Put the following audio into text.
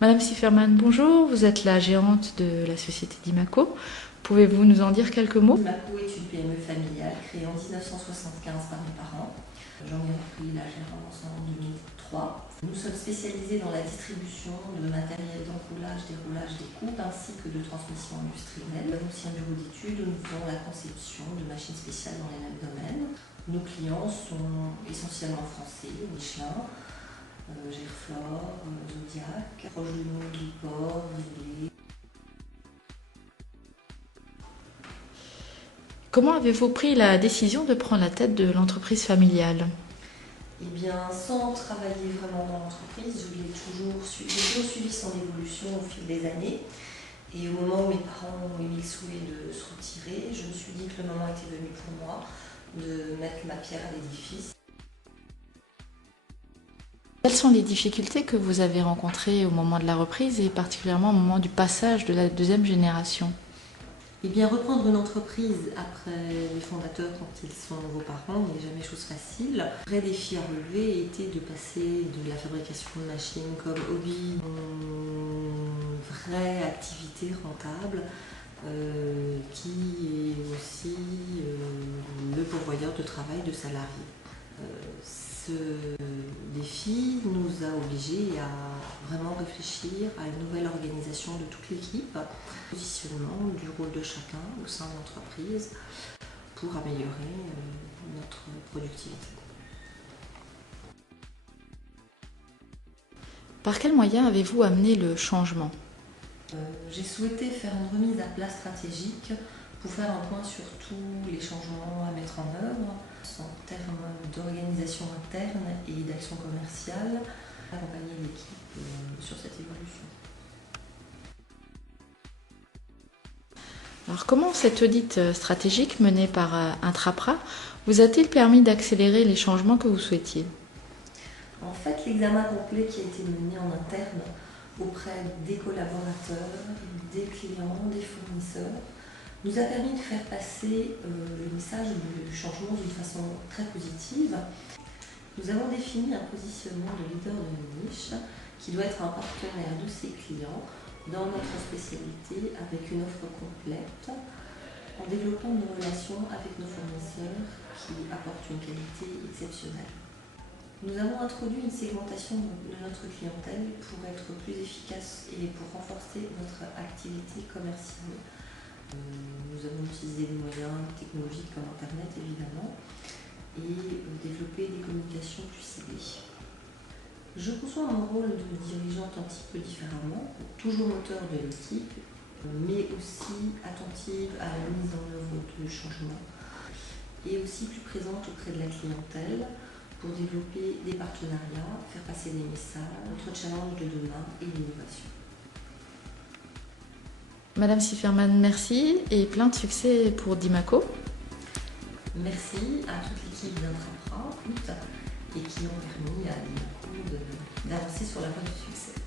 Madame Sifferman, bonjour, vous êtes la gérante de la société d'Imaco. Pouvez-vous nous en dire quelques mots? Imaco est une PME familiale créée en 1975 par mes parents. J'en ai repris la gérance en 2003. Nous sommes spécialisés dans la distribution de matériel d'encoulage, déroulage des coupes ainsi que de transmission industrielle. Nous avons aussi un bureau d'études où nous faisons la conception de machines spéciales dans les mêmes domaines. Nos clients sont essentiellement français, Michelin, Gerflor, Zodiac, proche de nous, Guiport, Villers. Comment avez-vous pris la décision de prendre la tête de l'entreprise familiale? Eh bien, sans travailler vraiment dans l'entreprise, j'ai toujours suivi son évolution au fil des années. Et au moment où mes parents ont émis le souhait de se retirer, je me suis dit que le moment était venu pour moi de mettre ma pierre à l'édifice. Quelles sont les difficultés que vous avez rencontrées au moment de la reprise et particulièrement au moment du passage de la deuxième génération? Eh bien, reprendre une entreprise après les fondateurs quand ils sont vos parents n'est jamais chose facile. Le vrai défi à relever était de passer de la fabrication de machines comme hobby à une vraie activité rentable qui est aussi le pourvoyeur de travail de salariés. Ce défi nous a obligés à vraiment réfléchir à une nouvelle organisation de toute l'équipe, positionnement du rôle de chacun au sein de l'entreprise pour améliorer notre productivité. Par quels moyens avez-vous amené le changement? J'ai souhaité faire une remise à plat stratégique pour faire un point sur tous les changements à mettre en œuvre en termes d'organisation interne et d'action commerciale, accompagner l'équipe sur cette évolution. Alors, comment cet audit stratégique mené par Intrapra vous a-t-il permis d'accélérer les changements que vous souhaitiez? En fait, l'examen complet qui a été mené en interne auprès des collaborateurs, des clients, des fournisseurs, nous a permis de faire passer le message du changement d'une façon très positive. Nous avons défini un positionnement de leader de niche qui doit être un partenaire de ses clients dans notre spécialité avec une offre complète en développant nos relations avec nos fournisseurs qui apportent une qualité exceptionnelle. Nous avons introduit une segmentation de notre clientèle pour être plus efficace et pour renforcer notre activité commerciale. Nous avons utilisé des moyens technologiques comme Internet évidemment et développé des communications plus ciblées. Je conçois mon rôle de dirigeante un petit peu différemment, toujours moteur de l'équipe, mais aussi attentive à la mise en œuvre du changement et aussi plus présente auprès de la clientèle pour développer des partenariats, faire passer des messages, notre challenge de demain et l'innovation. Madame Sifferman, merci et plein de succès pour d'Imaco. Merci à toute l'équipe d'Intrapra et qui ont permis à l'Imaco d'avancer sur la voie du succès.